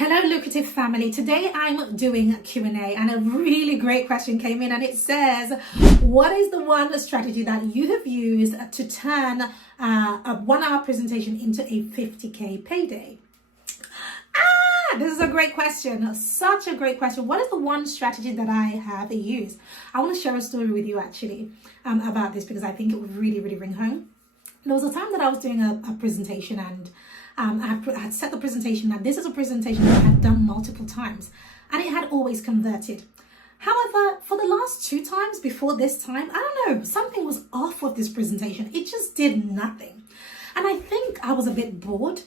Hello, Lucrative family. Today I'm doing a Q&A and a really great question came in and it says, what is the one strategy that you have used to turn a 1 hour presentation into a 50K payday? This is a great question. Such a great question. What is the one strategy that I have used? I want to share a story with you actually about this because I think it would really ring home. There was a time that I was doing a presentation and I had set the presentation that this is a presentation that I had done multiple times and it had always converted. However, for the last 2 times before this time, I don't know, something was off with this presentation. It just did nothing. And I think I was a bit bored.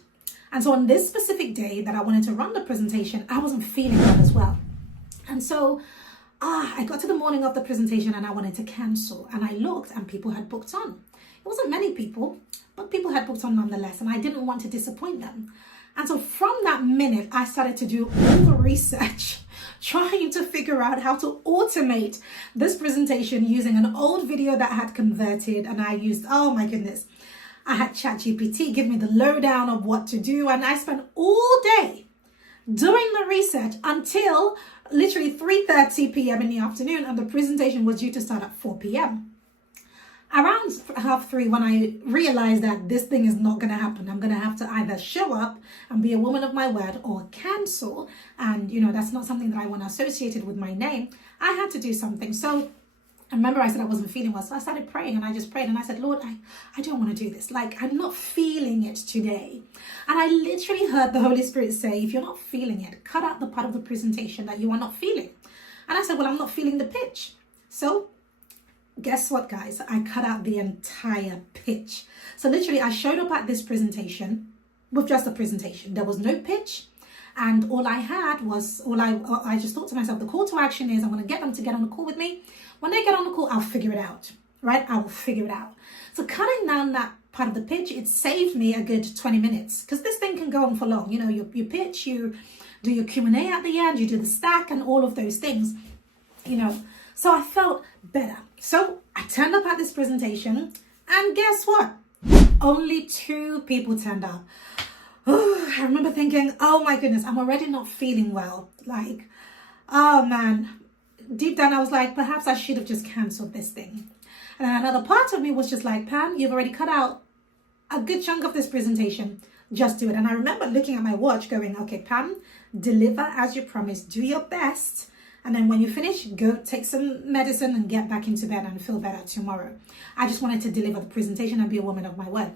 And so on this specific day that I wanted to run the presentation, I wasn't feeling well as well. And so I got to the morning of the presentation and I wanted to cancel. And I looked and people had booked on. It wasn't many people, but people had booked on nonetheless. And I didn't want to disappoint them. And so from that minute, I started to do all the research, trying to figure out how to automate this presentation using an old video that had converted. And I used, oh my goodness, I had ChatGPT give me the lowdown of what to do. And I spent all day doing the research until literally 3:30 p.m. in the afternoon. And the presentation was due to start at 4 p.m. Around 3:30, when I realized that this thing is not going to happen, I'm going to have to either show up and be a woman of my word or cancel. And, you know, that's not something that I want associated with my name. I had to do something. So I remember I said I wasn't feeling well. So I started praying and I just prayed and I said, Lord, I don't want to do this. Like, I'm not feeling it today. And I literally heard the Holy Spirit say, if you're not feeling it, cut out the part of the presentation that you are not feeling. And I said, well, I'm not feeling the pitch. So guess what, guys? I cut out the entire pitch. So literally, I showed up at this presentation with just a presentation. There was no pitch. And all I had was, I just thought to myself, the call to action is I want to get them to get on the call with me. When they get on the call, I'll figure it out, right? I will figure it out. So cutting down that part of the pitch, it saved me a good 20 minutes because this thing can go on for long. You know, you pitch, you do your Q&A at the end, you do the stack and all of those things, you know. So I felt better. So I turned up at this presentation and guess what? Only 2 people turned up. Oh, I remember thinking, oh my goodness, I'm already not feeling well. Like, oh man. Deep down, I was like, perhaps I should have just cancelled this thing. And then another part of me was just like, Pam, you've already cut out a good chunk of this presentation. Just do it. And I remember looking at my watch going, okay, Pam, deliver as you promised. Do your best. And then when you finish, go take some medicine and get back into bed and feel better tomorrow. I just wanted to deliver the presentation and be a woman of my word.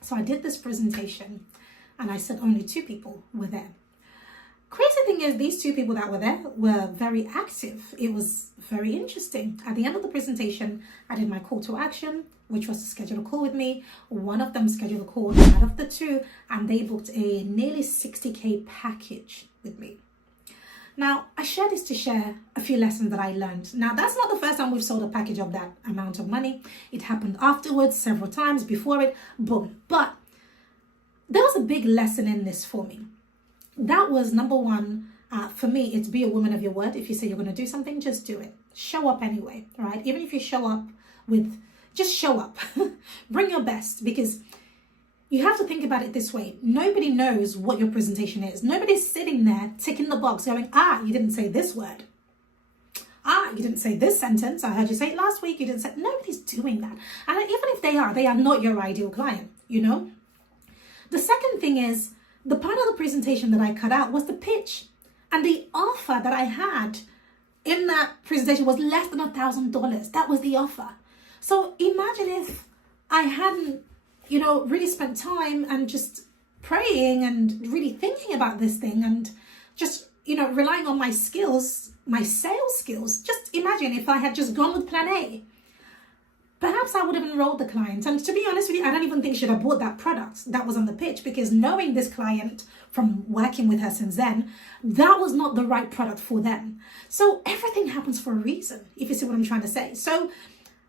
So I did this presentation and I said only 2 people were there. Crazy thing is, these 2 people that were there were very active. It was very interesting. At the end of the presentation, I did my call to action, which was to schedule a call with me. One of them scheduled a call out of the 2, and they booked a nearly 60K package with me. Now, I share this to share a few lessons that I learned. Now, that's not the first time we've sold a package of that amount of money. It happened afterwards, several times before it, boom. But there was a big lesson in this for me. That was number 1, for me, it's be a woman of your word. If you say you're going to do something, just do it. Show up anyway, right? Even if you show up just show up. Bring your best, because you have to think about it this way. Nobody knows what your presentation is. Nobody's sitting there ticking the box going, you didn't say this word. You didn't say this sentence. I heard you say it last week. You didn't say. Nobody's doing that. And even if they are not your ideal client, you know. The second thing is, the part of the presentation that I cut out was the pitch. And the offer that I had in that presentation was less than $1,000. That was the offer. So imagine if I hadn't, you know, really spent time and just praying and really thinking about this thing and just, you know, relying on my skills, my sales skills. Just imagine if I had just gone with plan A. Perhaps I would have enrolled the client. And to be honest with you, I don't even think she'd have bought that product that was on the pitch, because knowing this client from working with her since then, that was not the right product for them. So everything happens for a reason, if you see what I'm trying to say. So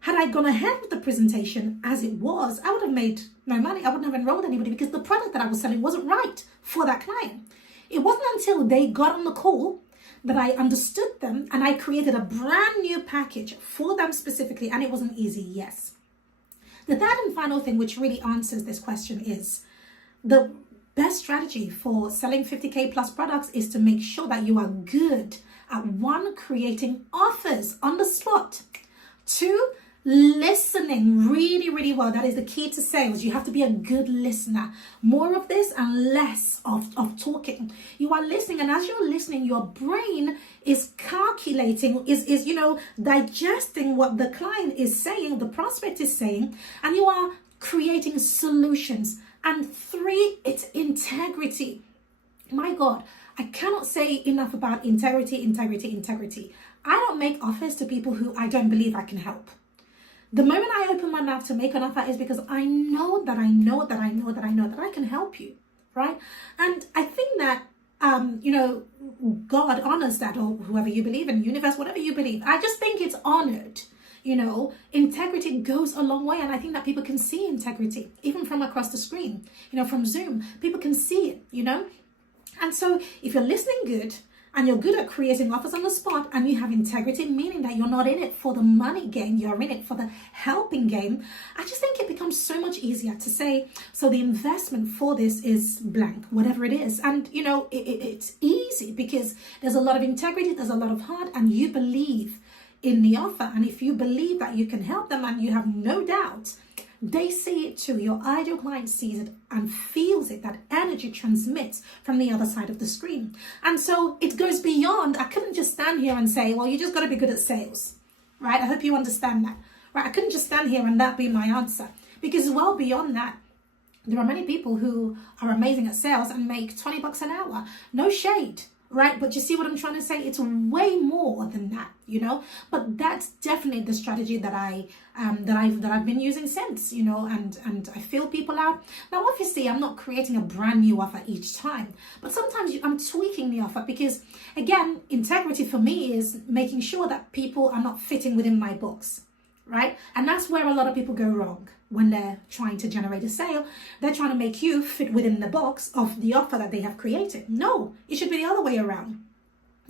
had I gone ahead with the presentation as it was, I would have made no money. I wouldn't have enrolled anybody because the product that I was selling wasn't right for that client. It wasn't until they got on the call that I understood them and I created a brand new package for them specifically, and it wasn't easy, yes. The third and final thing which really answers this question is the best strategy for selling 50K plus products is to make sure that you are good at one, creating offers on the spot. Two, listening really, really well. That is the key to sales. You have to be a good listener. More of this and less of talking. You are listening, and as you're listening, your brain is calculating, is digesting what the client is saying, the prospect is saying, and you are creating solutions. And three, it's integrity. My God, I cannot say enough about integrity. I don't make offers to people who I don't believe I can help. The moment I open my mouth to make an offer is because I know that I can help you, right? And I think that, God honors that, or whoever you believe in, universe, whatever you believe. I just think it's honored. Integrity goes a long way. And I think that people can see integrity, even from across the screen, from Zoom, people can see it, And so if you're listening good, and you're good at creating offers on the spot, and you have integrity, meaning that you're not in it for the money game, you're in it for the helping game, I just think it becomes so much easier to say, so the investment for this is blank, whatever it is. And, it's easy because there's a lot of integrity, there's a lot of heart, and you believe in the offer. And if you believe that you can help them and you have no doubt, they see it too. Your ideal client sees it and feels it. That energy transmits from the other side of the screen. And so it goes beyond, I couldn't just stand here and say, well, you just got to be good at sales, right? I hope you understand that, right? I couldn't just stand here and that be my answer, because well beyond that, there are many people who are amazing at sales and make $20 an hour. No shade. Right, but you see what I'm trying to say? It's way more than that, But that's definitely the strategy that I've been using since, and I feel people out. Now, obviously, I'm not creating a brand new offer each time, but sometimes I'm tweaking the offer because, again, integrity for me is making sure that people are not fitting within my box, right? And that's where a lot of people go wrong. When they're trying to generate a sale, they're trying to make you fit within the box of the offer that they have created. No, it should be the other way around.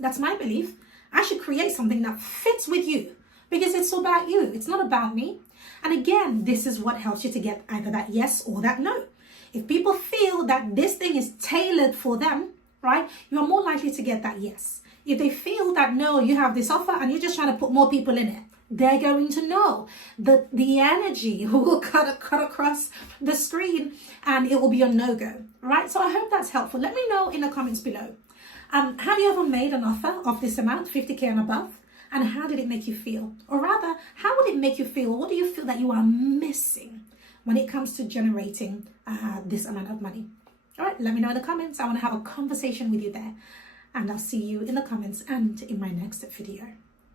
That's my belief. I should create something that fits with you because it's about you. It's not about me. And again, this is what helps you to get either that yes or that no. If people feel that this thing is tailored for them, right, you are more likely to get that yes. If they feel that no, you have this offer and you're just trying to put more people in it, they're going to know that the energy will cut across the screen and it will be a no-go, right? So I hope that's helpful. Let me know in the comments below. Have you ever made an offer of this amount, 50K and above? And how did it make you feel? Or rather, how would it make you feel? What do you feel that you are missing when it comes to generating this amount of money? All right, let me know in the comments. I want to have a conversation with you there. And I'll see you in the comments and in my next video.